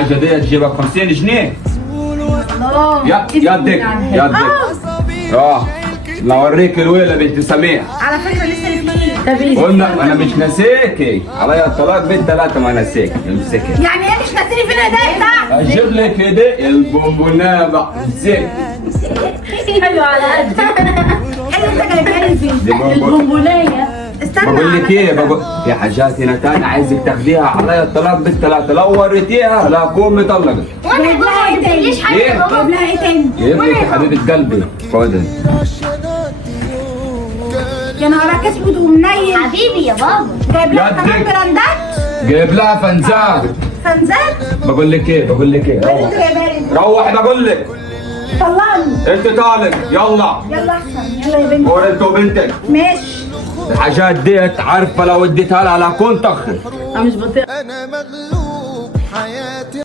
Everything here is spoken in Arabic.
الحاجه دي تجيبها ب 50 جنيه. الله. يدك اه لا اوريك الويله بنت سميح. على فكره لسه الاثنين. قلنا انا مش ناسيكي، عليا الطلاق بالثلاثه ما ناسيك. امسكي. يعني ايه مش ناسيني فين ايديك ده؟ اجيب لك هديه البونبونيه بقى. امسكي. حلو على قد. حلو انت جايبها لي فين؟ دي بونبون. البونبونيه. استنى بقول لك ايه، بقول في حاجات هنا تاني عايزك تاخديها عليا الطلاق بالثلاثه، لو وريتيها لا اكون مطلقه. وانا جايب لها ايه تاني؟ ليش حاجه إيه؟ جايب لها ايه تاني؟ جايب لك يا حبيبه قلبي. خدي. يا نهارك اسود ومنيل. حبيبي يا بابا. جايب لها كمان يدك. براندات. جايب لها فنزات. فنزات. بقول لك ايه، بقول لك ايه، انت روح جايبها لي. روح بقول لك. طلعني. انت طالق يلا. يلا احسن يلا يا بنتي. قول انت وبنتك. ماشي. الحاجات ديت عارفه لو اديتها لها لا كنت اخر. انا مش بطيء. انا مغلوب حياتي